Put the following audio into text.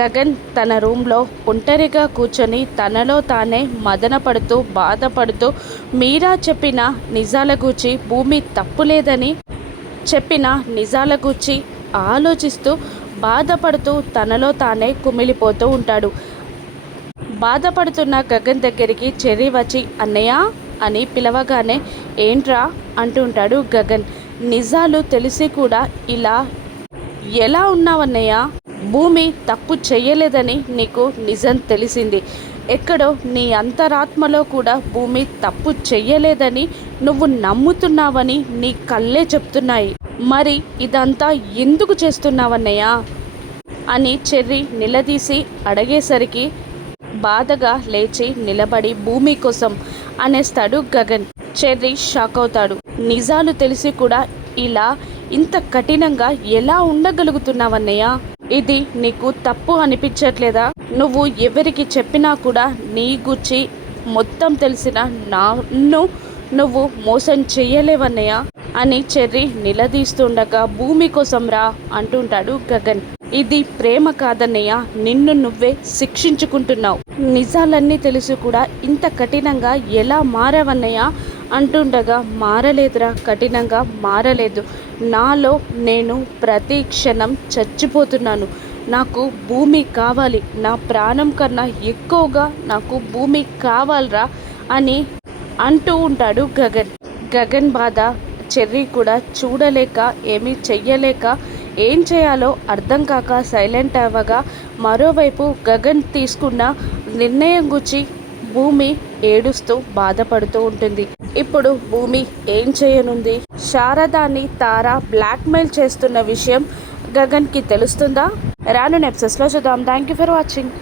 గగన్ తన రూమ్లో ఒంటరిగా కూర్చొని తనలో తానే మదనపడుతూ బాధపడుతూ మీరా చెప్పిన నిజాల గూర్చి, భూమి తప్పులేదని చెప్పిన నిజాల గూర్చి ఆలోచిస్తూ బాధపడుతూ తనలో తానే కుమిలిపోతూ ఉంటాడు. బాధపడుతున్న గగన్ దగ్గరికి చెర్రీ వచ్చి అన్నయ్య అని పిలవగానే ఏంట్రా అంటుంటాడు గగన్. నిజాలు తెలిసి కూడా ఇలా ఎలా ఉన్నావన్నయ్య? భూమి తప్పు చెయ్యలేదని నీకు నిజం తెలిసింది. ఎక్కడో నీ అంతరాత్మలో కూడా భూమి తప్పు చెయ్యలేదని నువ్వు నమ్ముతున్నావని నీ కళ్ళే చెప్తున్నాయి. మరి ఇదంతా ఎందుకు చేస్తున్నావన్నయ్య అని చెర్రీ నిలదీసి అడిగేసరికి బాధగా లేచి నిలబడి భూమి కోసం అనేస్తాడు గగన్. చెర్రీ షాక్ అవుతాడు. నిజాలు తెలిసి కూడా ఇలా ఇంత కఠినంగా ఎలా ఉండగలుగుతున్నావన్నయ్య? ఇది నీకు తప్పు అనిపించట్లేదా? నువ్వు ఎవరికి చెప్పినా కూడా నీ గురించి మొత్తం తెలిసిన నన్ను నువ్వు మోసం చెయ్యలేవన్నయ్య అని చెర్రీ నిలదీస్తుండగా భూమి కోసం రా అంటుంటాడు గగన్. ఇది ప్రేమ కాదన్నయ్య, నిన్ను నువ్వే శిక్షించుకుంటున్నావు. నిజాలన్నీ తెలిసి కూడా ఇంత కఠినంగా ఎలా మారవన్నయ్య అంటుండగా మారలేదురా, కఠినంగా మారలేదు. నాలో నేను ప్రతి క్షణం చచ్చిపోతున్నాను. నాకు భూమి కావాలి, నా ప్రాణం కన్నా ఎక్కువగా నాకు భూమి కావాలరా అని అంటూ ఉంటాడు గగన్. గగన్ బాధ చెర్రీ కూడా చూడలేక ఏమీ చెయ్యలేక ఏం చేయాలో అర్థం కాక సైలెంట్ అవ్వగా మరోవైపు గగన్ తీసుకున్న నిర్ణయం గురించి భూమి ఏడుస్తూ బాధపడుతూ ఉంటుంది. ఇప్పుడు భూమి ఏం చేయనుంది? శారదాని తార బ్లాక్మెయిల్ చేస్తున్న విషయం గగన్కి తెలుస్తుందా? రాను ఎపిసోడ్స్లో చూద్దాం. Thank you for watching.